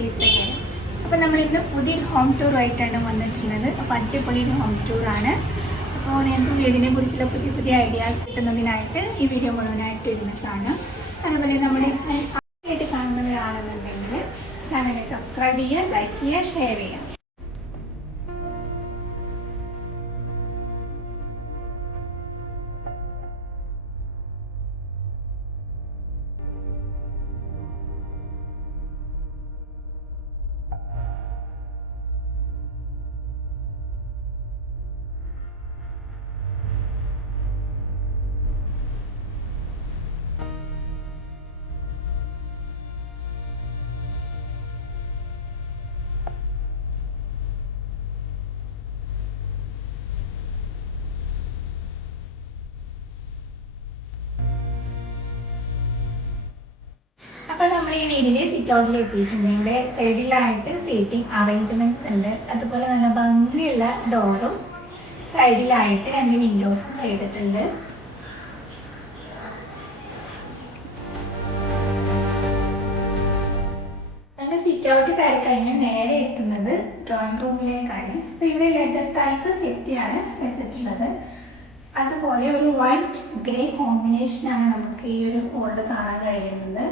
Safe. അപ്പോൾ നമ്മളിന്ന് പുതിയൊരു ഹോം ടൂറുമായിട്ടാണ് വന്നിട്ടുള്ളത്. അപ്പോൾ അടിപൊളിയൊരു ഹോം ടൂറാണ്. അപ്പോൾ ഞങ്ങൾക്ക് വീടിനെ കുറിച്ചുള്ള പുതിയ പുതിയ ഐഡിയാസ് കിട്ടുന്നതിനായിട്ട് ഈ വീഡിയോ മുഴുവനായിട്ട് ഇരുന്നിട്ടാണ്. അതുപോലെ നമ്മുടെ ചാനൽ ആദ്യമായിട്ട് കാണുന്നവരാണെന്നുണ്ടെങ്കിൽ ചാനൽ സബ്സ്ക്രൈബ് ചെയ്യുക, ലൈക്ക് ചെയ്യുക, ഷെയർ ചെയ്യുക. അപ്പോൾ നമ്മൾ ഈ വീടിൻ്റെ സിറ്റ് ഔട്ടിൽ എത്തിയിട്ടുണ്ട്. ഇവിടെ സൈഡിലായിട്ട് സീറ്റിംഗ് അറേഞ്ച്മെന്റ്സ് ഉണ്ട്. അതുപോലെ നല്ല ഭംഗിയുള്ള ഡോറും സൈഡിലായിട്ട് 2 വിൻഡോസും ചെയ്തിട്ടുണ്ട്. നമ്മൾ സിറ്റ് ഔട്ട് കയറി കഴിഞ്ഞ് നേരെ എത്തുന്നത് ഡ്രോയിങ് റൂമിലേക്കാണ്. അപ്പോൾ ഇവിടെ ലെതർ ടൈപ്പ് സെറ്റിയാണ് വെച്ചിട്ടുള്ളത്. അതുപോലെ ഒരു വൈറ്റ് ഗ്രേ കോമ്പിനേഷനാണ് നമുക്ക് ഈ ഒരു ഹോളിൽ കാണാൻ കഴിയുന്നത്.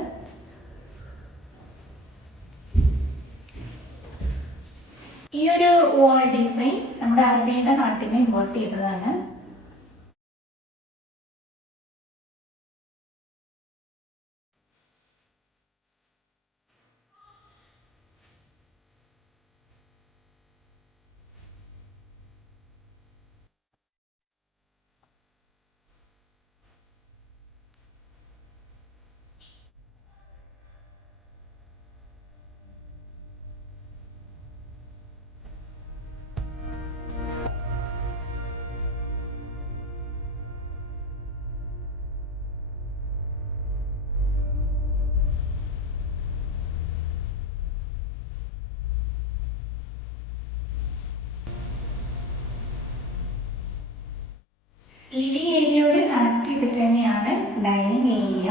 ഈ ഒരു വാൾ ഡിസൈൻ നമ്മുടെ അറബിയുടെ നാട്ടിൽ നിന്ന് ഇമ്പോർട്ട് ചെയ്തതാണ്. ലിവിംഗ് ഏരിയയോട് കണക്ട് ചെയ്തിട്ട് തന്നെയാണ് ഡൈനിങ് ഏരിയ.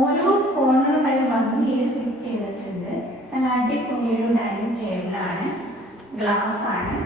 ഓരോ കോർണറും വരെ ഭംഗിയിൽ സെറ്റ് ചെയ്തിട്ടുണ്ട്. നല്ല അടിപൊളിയൊരു ഡൈനിങ് ടേബിളാണ്, ഗ്ലാസ് ആണ്.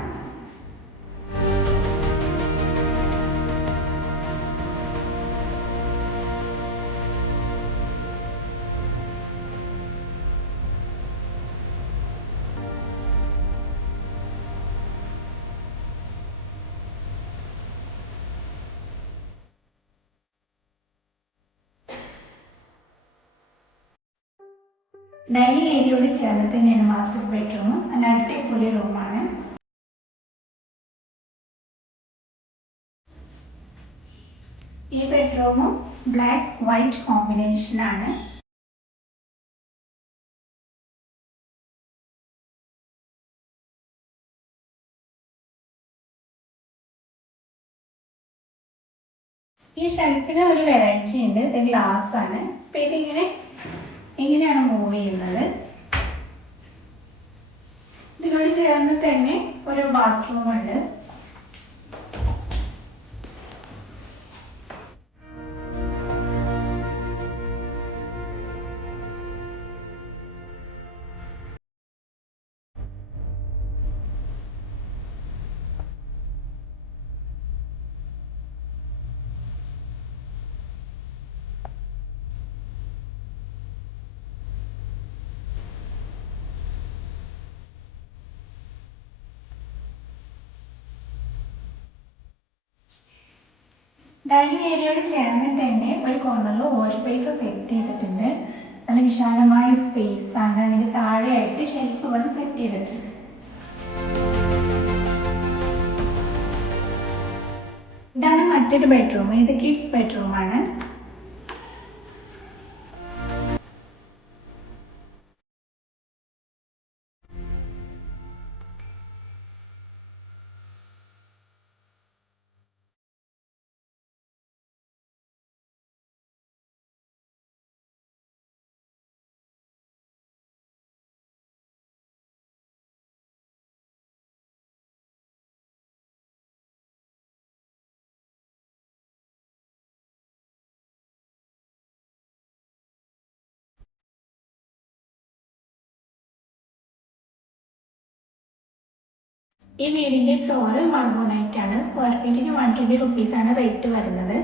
ഡൈനിങ് ഏരിയയോട് ചേർന്നിട്ട് തന്നെയാണ് മാസ്റ്റർ ബെഡ്റൂം. നല്ല അടിപൊളി റൂമാണ്. ഈ ബെഡ്റൂമും ബ്ലാക്ക് വൈറ്റ് കോമ്പിനേഷനാണ്. ഈ ഷെൽഫിന് ഒരു വെറൈറ്റി ഉണ്ട്. ഇത് ഗ്ലാസ് ആണ്. അപ്പം ഇങ്ങനെയാണ് മൂവ് ചെയ്യുന്നത്. ഇതിനോട് ചേർന്ന് തന്നെ ഒരു ബാത്റൂം ഉണ്ട്. ഡൈനിങ് ഏരിയയോട് ചേർന്നിട്ട് തന്നെ ഒരു കോർണറിൽ വാഷ് ബേസ് സെറ്റ് ചെയ്തിട്ടുണ്ട്. നല്ല വിശാലമായ സ്പേസ് ആണ്. അതിന് താഴെയായിട്ട് ഷെൽഫ് പോലെ സെറ്റ് ചെയ്തിട്ടുണ്ട്. ഇതാണ് മറ്റൊരു ബെഡ്റൂം. ഇത് കിഡ്സ് ബെഡ്റൂമാണ്. ഈ വീടിൻ്റെ ഫ്ലോറ് മാർബോണൈറ്റ് ആണ്. സ്ക്വയർ ഫീറ്റിന് 120 റുപ്പീസാണ് റേറ്റ് വരുന്നത്.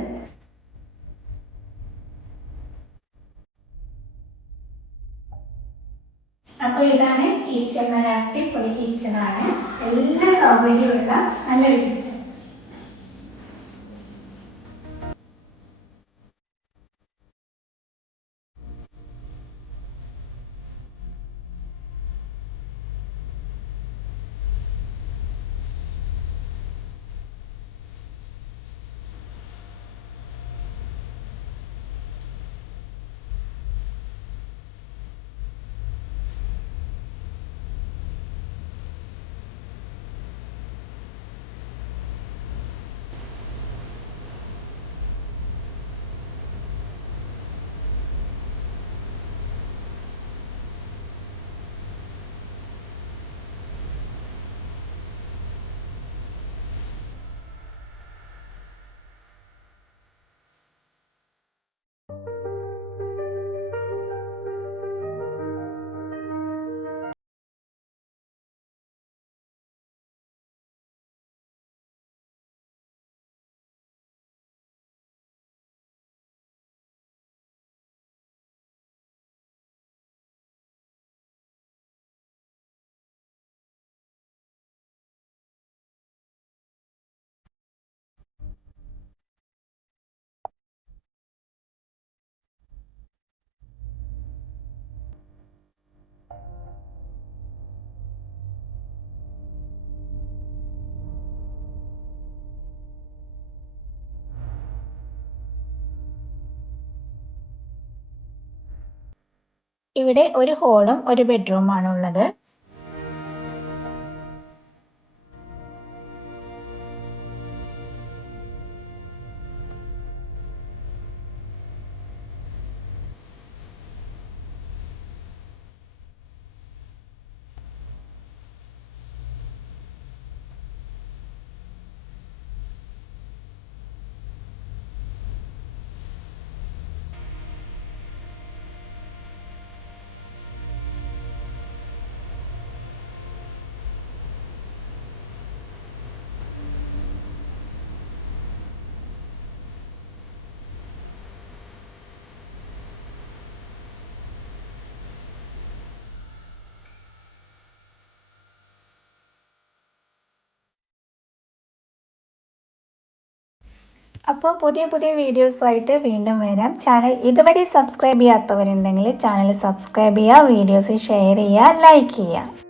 അപ്പോൾ ഇതാണ് കിച്ചൺ. നല്ല അടിപൊളി കിച്ചണാണ്. എല്ലാ സൗകര്യമുള്ള നല്ലൊരു കിച്ചൺ. ഇവിടെ ഒരു ഹോളും ഒരു ബെഡ്റൂമാണ് ഉള്ളത്. അപ്പോൾ പുതിയ പുതിയ വീഡിയോസുമായിട്ട് വീണ്ടും വരാം. ചാനൽ ഇതുവരെ സബ്സ്ക്രൈബ് ചെയ്യാത്തവരുണ്ടെങ്കിൽ ചാനൽ സബ്സ്ക്രൈബ് ചെയ്യുക, വീഡിയോസ് ഷെയർ ചെയ്യുക, ലൈക്ക് ചെയ്യുക.